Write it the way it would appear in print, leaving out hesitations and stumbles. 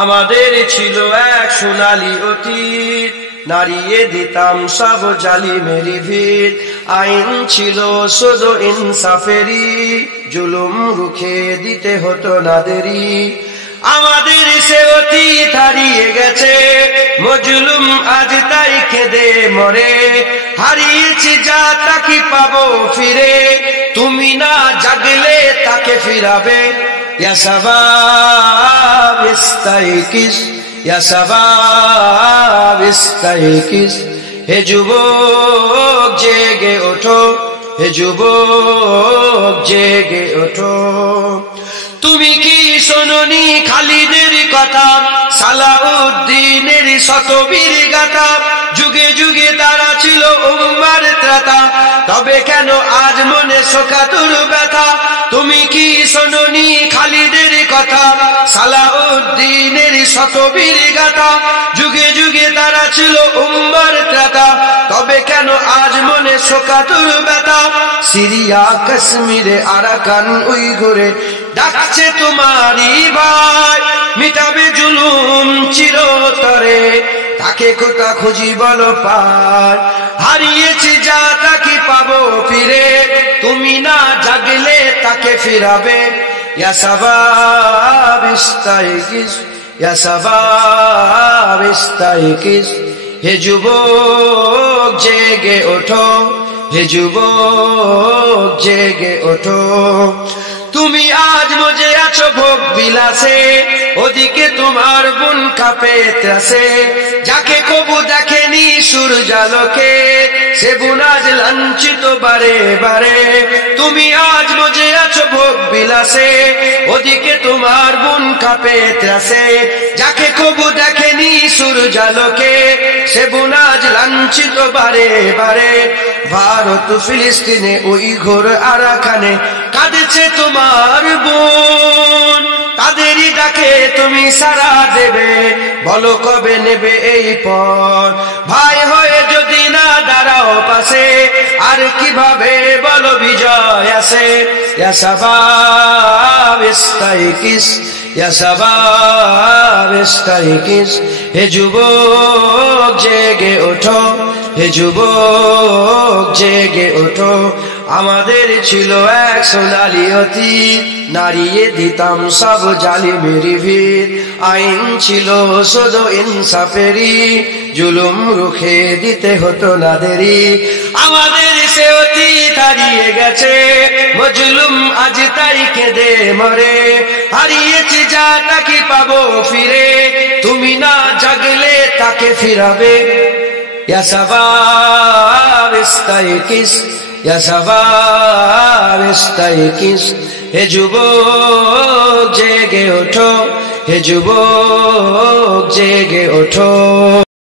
আমাদের ছিল এক সোনালী অতীত, নাড়িয়ে দিতাম সব জালিমেরি ভিত। আইন ছিল শুধু ইনসাফেরি, জুলুম রুখে দিতে হতো না দেরি। আমাদের সে অতীত হারিয়ে গেছে, মজলুম আজ তাই কেঁদে মরে। হারিয়েছি যা তাকে পাবো ফিরে, তুমি না জাগলে তাকে ফিরাবে। ইয়া শাবাব ইস্তাইকিস, ইয়া শাবাব ইস্তাইকিস, হে যুবক জেগে ওঠো, হে যুবক জেগে ওঠো। তুমি কি শোনোনি খালিদের কথা, সালাউদ্দিনের শতবীর গাথা? যুগে যুগে তারা ছিল উম্মার ত্রাতা, তবে কেন আজ মনে শোকাতুর ব্যথা? তুমি কি শোনোনি খালিদের কথা, সালাউদ্দিনের শতবীর গাথা? যুগে যুগে তারা ছিল উম্মার ত্রাতা, তবে কেন আজ মনে শোকাতুর ব্যথা? সিরিয়া কাশ্মীরে আরাকান উইঘুরে ডাকছে তোমারই ভাই, মিটাবে জুলুম চিরতরে, তাকে কোথা খুঁজি বলো পার? হারিয়েছি যা তাকে পাবো ফিরে, তুমি না জাগলে তাকে ফিরাবে। ইয়া শাবাব ইস্তাইকিস, ইয়া শাবাব ইস্তাইকিস, হে যুবক জেগে ওঠো, হে যুবক জেগে ওঠো। তুমি আজ মজে আছো ভোগ বিলাসে, ওদিকে তোমার বোন কাঁপে ত্রাসে। যাকে কবু দেখেনি সূর্যালোকে, সে বোন আজ লাঞ্ছিত বারে বারে। তুমি আজ মজে আছো ভোগ বিলাসে, ওদিকে তোমার বোন কাঁপে ত্রাসে। যাকে কবু দেখেনি সূর্যালোকে, সে বোন আজ লাঞ্ছিত বারে বারে। ভারত ফিলিস্তিনে উইঘুর আরাকানে কাঁদছে তোমার বোন, তাদেরই ডাকে তুমি সাড়া দেবে, বলো কবে নেবে এই পথ? ভাই হয়ে যদি না দাঁড়াও পাশে, আর কিভাবে বলো বিজয় আসে? ইয়া শাবাব ইস্তাইকিস, ইয়া শাবাব ইস্তাইকিস, হে যুবক জেগে ওঠো, হে যুবক জেগে ওঠো। আমাদের ছিল এক সোনালী অতীত, নাড়িয়ে দিতাম সব জালিমেরি ভিত। আইন ছিল শুধু ইনসাফেরি, জুলুম রুখে দিতে হতো না দেরি। আমাদের সে অতীত হারিয়ে গেছে, মজলুম আজ তাই কেঁদে মরে। হারিয়েছি যা তাকে পাবো ফিরে, তুমি না জাগলে তাকে ফিরাবে। ইয়া শাবাব ইস্তাইকিস, ইয়া শাবাব ইস্তাইকিস, হে যুবক জেগে ওঠো, হে যুবক জেগে ওঠো।